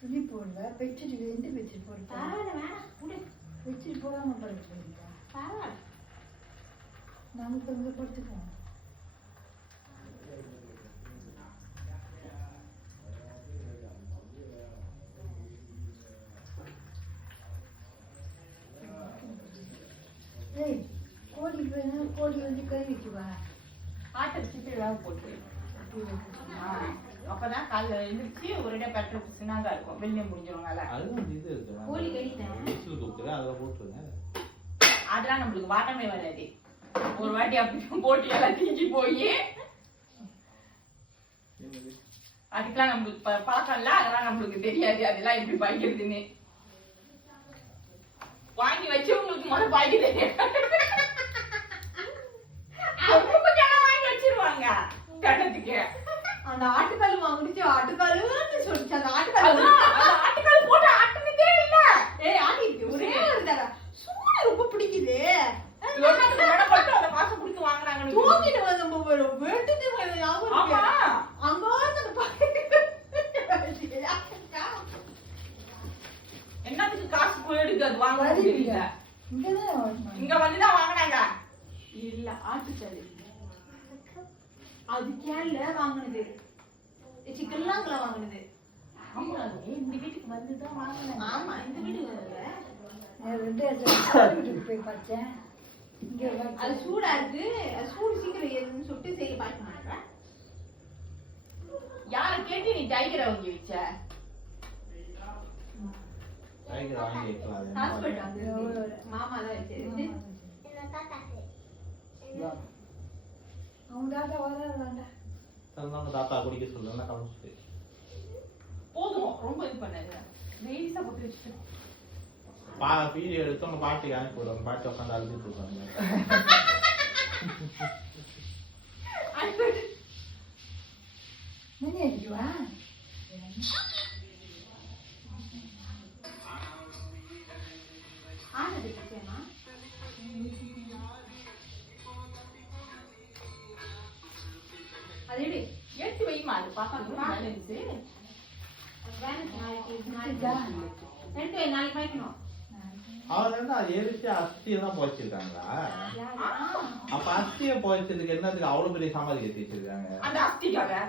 துணி போடல பெட்ஷீட் எந்த பெட்ஷீட் போடுறேன் பரவாயில்ல வேணாம் விடு பெட்ஷீட் போடாமல் படுத்துக்கிறீங்களா பரவாயில்ல நமக்கு இங்கே படுத்துக்குவோம் ஏய் கோழி வேணும் கோழி வந்து கறி வைக்குவா ஆட்டை வச்சுட்டு வேக போட்டு அப்பதான் காலைல எழுந்திரிச்சு ஒரே பெட்ரோல் புசுனாங்க இருக்கும் வெளியே முடிஞ்சிருவாங்கல்ல கோழி கறிதான் அதெல்லாம் நம்மளுக்கு வாட்டமே வராது ஒரு வாட்டி அப்படி போட்டு எல்லாம் தீஞ்சி போய் அதுக்கெல்லாம் நம்மளுக்கு பழக்கம் இல்ல அதெல்லாம் நம்மளுக்கு தெரியாது அதெல்லாம் எப்படி பாய்க்கிறதுன்னு வாங்கி வச்சு உங்களுக்கு முதல்ல பாய்க்க தெரியாது வாங்கி வச்சிருவாங்க கட்டத்துக்கு அந்த ஆட்டுக்கால் வாங்கிச்சு ஆட்டுக்காலுன்னு சொல்லிச்சு அந்த ஆட்டுக்கால் போட்டு ஆட்டுனதே இல்ல ஏய் ஆட்டிருக்கு ஒரே ஒரு தடவை சூடு ரொம்ப பிடிக்குது அந்த மாசம் குடுத்து வாங்குறாங்க தூக்கிட்டு வந்து நம்ம வெட்டுட்டு அங்க என்னத்துக்கு காசு போயிடுது அது வாங்க இங்க வந்துதான் வாங்கினாங்க இல்ல ஆட்டுக்கால் அது கேள்ல வாங்குனது சிக்கன்லாம் வாங்குனது ஆமா இந்த வீட்டுக்கு வந்துதான் வாங்கினேன் ஆமா இந்த வீட்டுக்கு போய் பார்த்தேன் அது சூடா இருக்கு அது சூடு சீக்கிரம் ஏதுன்னு சொல்லிட்டு செய்ய பார்க்க மாட்டேன் யார கேட்டு நீ டைகரை வாங்கி வச்ச டைகர் வாங்கி வைக்கலாம் ஹாஸ்பிடல் மாமா தான் வச்சிருக்கு அவங்க தாத்தா வராங்கடா நம்ம தாத்தா குடிக்க சொல்லுங்க கலந்து போதும் ரொம்ப இது பண்ணாத வெயிஸா போட்டு வச்சிட்டேன் வீடியோ எடுத்து உங்க பாட்டி அனுப்பி விடுவாங்க பாட்டி உட்காந்து அழுதுட்டு இருக்காங்க மணி அடிக்குவா ஆனது பச்சேமா அதேடி எடுத்து வைமா அது பாப்பாக்கு நாளைக்கு எடுத்து வை நாளைக்கு வைக்கணும் அவங்க என்ன எரிச்சு அஸ்தியை தான் போச்சிருக்காங்களா அப்ப அஸ்தியை போச்சதுக்கு என்னதுக்கு அவ்வளவு பெரிய சமாதி கட்டி வச்சிருக்காங்க அந்த அஸ்திக்காக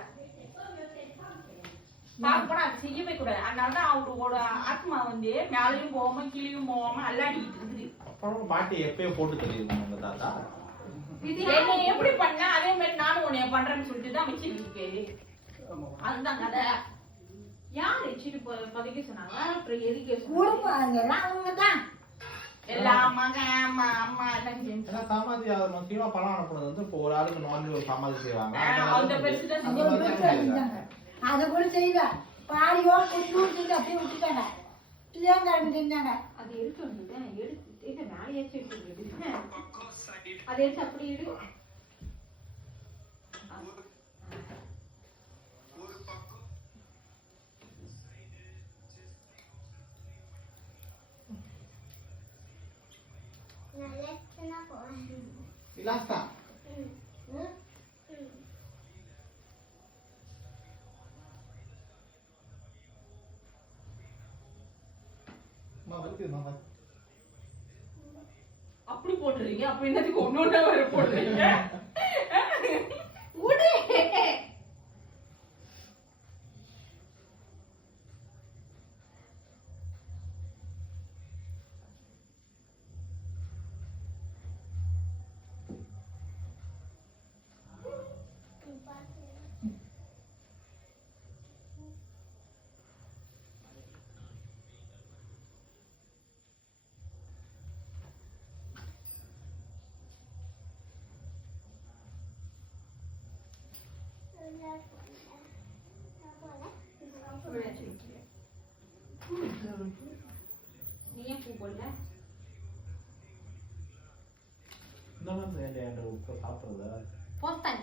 பாப்பா அது செய்யவே கூடாது அதனாலதான் அவரோட ஆத்மா வந்து மேலையும் போகாம கீழையும் போகாம அல்லாடிக்கிட்டு இருக்குது அப்புறம் பாட்டி எப்பயும் போட்டு தெரியுது உங்க தாத்தா எப்படி பண்ண அதே மாதிரி நானும் உன்னைய பண்றேன்னு சொல்லிட்டு தான் வச்சுட்டு இருக்கேன் அதுதான் கதை யார் வச்சுட்டு பதைக்க சொன்னாங்க அப்புறம் எதுக்கு அவங்கதான் எல்லாம் மகன் அம்மா அம்மா எல்லாம் செஞ்சு சமாதி முக்கியமா பணம் அனுப்புனது வந்து இப்போ ஒரு ஆளுக்கு நோண்டி ஒரு சமாதி செய்வாங்க அதை கூட செய்யல பாடியோ குட்டூர் அப்படியே விட்டுட்டாங்க பிள்ளைங்க செஞ்சாங்க அது எடுத்து வந்தது எடுத்து மேலேயாச்சும் எடுத்து அதை எடுத்து அப்படி எடு Ilasta. அப்படி போடுறீங்க அப்ப என்னதுக்கு ஒன்னொன்னா வர போடுறீங்க நீ ஏன் பூ போடல இந்த மாதிரி உப்பு சாப்பிடுறதா போஸ்தான்